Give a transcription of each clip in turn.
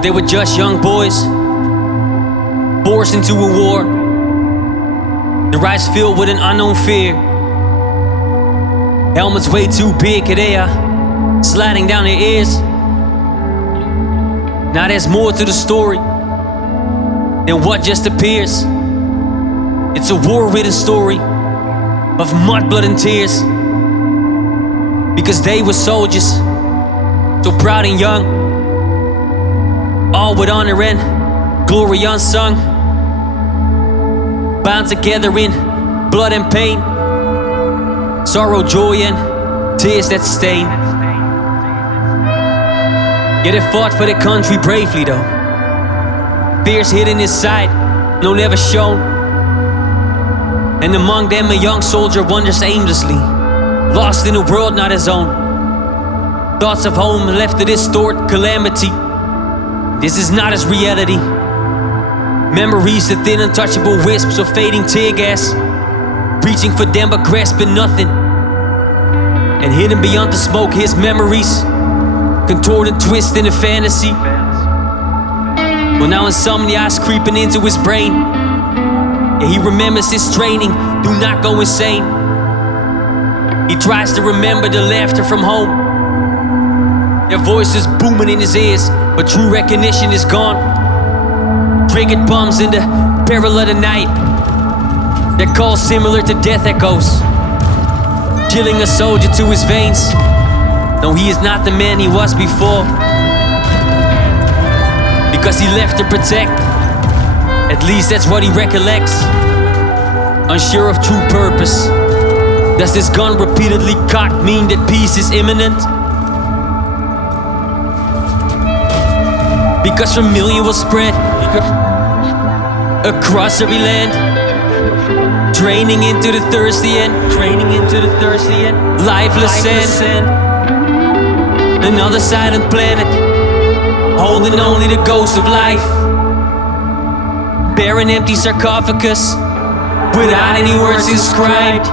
But they were just young boys, forced into a war. Their eyes filled with an unknown fear. Helmets way too big, they are sliding down their ears. Now there's more to the story than what just appears. It's a war-ridden story of mud, blood and tears. Because they were soldiers, so proud and young, all with honor and glory unsung, bound together in blood and pain, sorrow, joy and tears that stain. Yet they fought for their country bravely though, fears hidden inside, no never shown. And among them a young soldier wanders aimlessly, lost in a world not his own. Thoughts of home left to distort calamity. This is not his reality. Memories, the thin untouchable wisps of fading tear gas, reaching for them but grasping nothing. And hidden beyond the smoke, his memories contort and twist in a fantasy. Well, now insomnia is creeping into his brain. Yeah, he remembers his training, do not go insane. He tries to remember the laughter from home, their voices booming in his ears, but true recognition is gone. Triggered bums in the peril of the night, that call similar to death echoes, chilling a soldier to his veins. No, he is not the man he was before, because he left to protect. At least that's what he recollects. Unsure of true purpose, does this gun repeatedly cocked mean that peace is imminent? Because familiar will spread across every land, draining into the thirsty end, lifeless sand. Another silent planet, holding only the ghost of life. Barren, empty sarcophagus, without any words inscribed.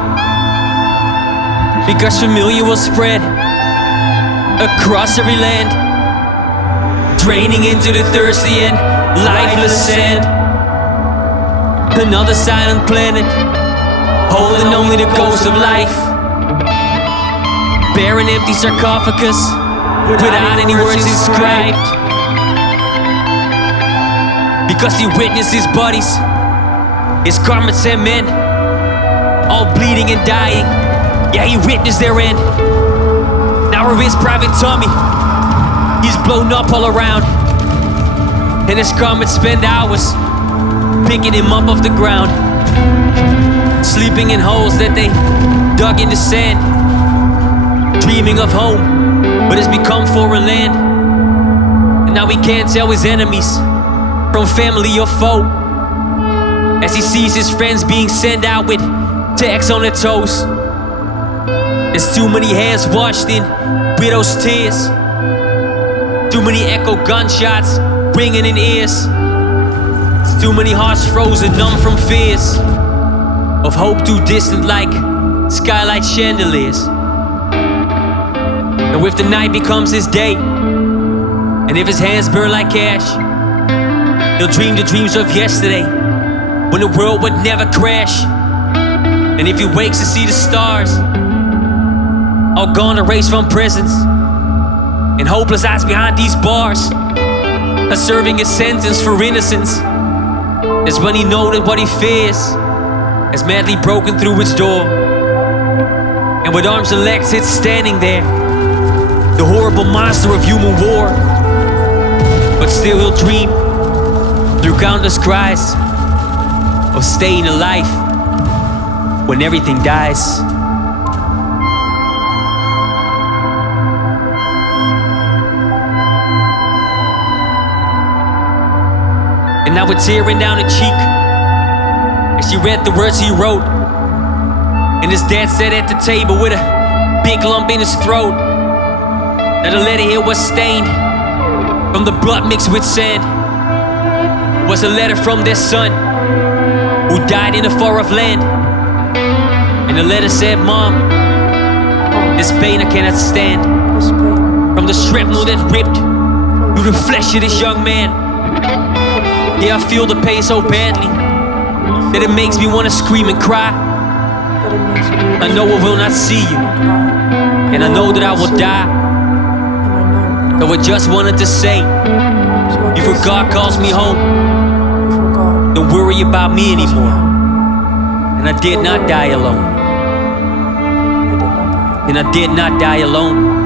Because familiar will spread across every land, draining into the thirsty and lifeless sand. Another silent planet, holding only the ghost of life. Barren, empty sarcophagus, without any words inscribed. Because he witnessed his buddies, his garments and men, all bleeding and dying. Yeah, he witnessed their end. Now of his private tummy, he's blown up all around, and his garments spend hours picking him up off the ground, sleeping in holes that they dug in the sand, dreaming of home, but it's become foreign land. And now he can't tell his enemies from family or foe, as he sees his friends being sent out with tags on their toes. There's too many hands washed in widows' tears, too many echo gunshots ringing in ears. There's too many hearts frozen numb from fears of hope too distant like skylight chandeliers. And if the night becomes his day, and if his hands burn like ash, he'll dream the dreams of yesterday, when the world would never crash. And if he wakes to see the stars, all gone erased from presence, and hopeless eyes behind these bars are serving a sentence for innocence, that's when he knows that what he fears has madly broken through its door. And with arms and legs it's standing there, the horrible monster of human war. But still he'll dream through countless cries of staying alive when everything dies. And now it's tearing down her cheek as she read the words he wrote. And his dad sat at the table with a big lump in his throat. Now the letter here was stained from the blood mixed with sand. It was a letter from their son who died in a far-off land. And the letter said, "Mom, this pain I cannot stand. From the shrapnel that ripped Through the flesh of this young man. Yeah, I feel the pain so badly that it makes me wanna scream and cry. I know I will not see you, and I know that I will die. So I just wanted to say, before God calls me home, don't worry about me anymore. And I did not die alone. And I did not die alone.